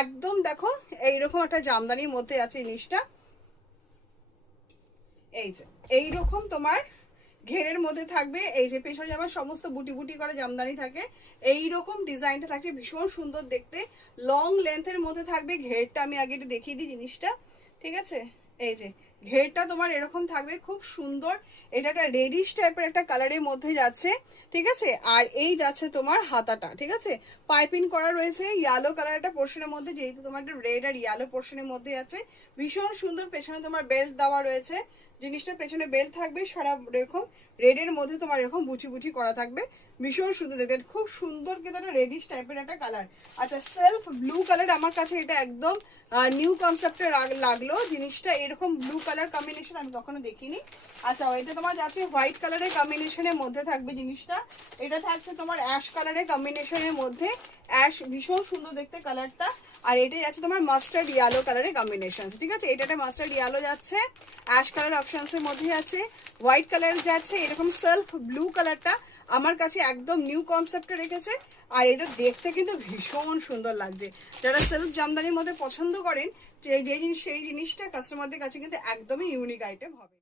একদম দেখো এইরকম একটা জামদানির মধ্যে আছে জিনিসটা। এই যে এইরকম তোমার ঘেরের মধ্যে থাকবে, এই যে পেছনে যেমন সমস্ত বুটি বুটি করে জামদানি থাকে, এইরকম ডিজাইনটা থাকছে, ভীষণ সুন্দর দেখতে। লং লেন্থের মধ্যে থাকবে। ঘেরটা আমি আগে একটু দেখিয়ে দিই জিনিসটা, ঠিক আছে? এই যে ঘেরটা তোমার এরকম থাকবে, খুব সুন্দর। এটা একটা রেডিশ টাইপের একটা কালারের মধ্যে যাচ্ছে, ঠিক আছে? আর এই যাচ্ছে তোমার হাতাটা, ঠিক আছে? পাইপিং করা রয়েছে ইয়েলো কালার একটা পোর্শনের মধ্যে, যেহেতু তোমার রেড আর ইয়েলো পোর্শনের মধ্যে আছে। ভীষণ সুন্দর। পেছনে তোমার বেল্ট দেওয়া রয়েছে, জিনিসটা পেছনে বেল্ট থাকবে সারা এরকম রেডের মধ্যে তোমার এরকম বুচি বুচি করা থাকবে। ভীষণ সুন্দর দেখতে, খুব সুন্দর কিন্তু একটা রেডিশ টাইপের একটা কালার। আচ্ছা, সেলফ ব্লু কালার আমার কাছে এটা একদম নিউ কনসেপ্টের লাগলো জিনিসটা। এরকম ব্লু কালার কম্বিনেশন আমি কখনো দেখিনি। আচ্ছা, এটা তোমার যাচ্ছে হোয়াইট কালারের কম্বিনেশনের মধ্যে থাকবে জিনিসটা। এটা থাকছে তোমার অ্যাশ কালারের কম্বিনেশনের মধ্যে, অ্যাশ ভীষণ সুন্দর দেখতে কালারটা। আর এটা যাচ্ছে তোমার মাস্টার্ড ইয়েলো কালারের কম্বিনেশন, ঠিক আছে? এটা একটা মাস্টার্ড ইয়েলো যাচ্ছে, অ্যাশ কালার অপশনসের মধ্যে আছে, হোয়াইট কালার যাচ্ছে, এরকম সেলফ ব্লু কালারটা আমার কাছে একদম নিউ কনসেপ্টে রেখেছে। আর এটা দেখতে কিন্তু ভীষণ সুন্দর লাগছে। যারা সেলফ জামদানির মধ্যে পছন্দ করেন যে জিনিস, সেই জিনিসটা কাস্টমারদের কাছে কিন্তু একদমই ইউনিক আইটেম হবে।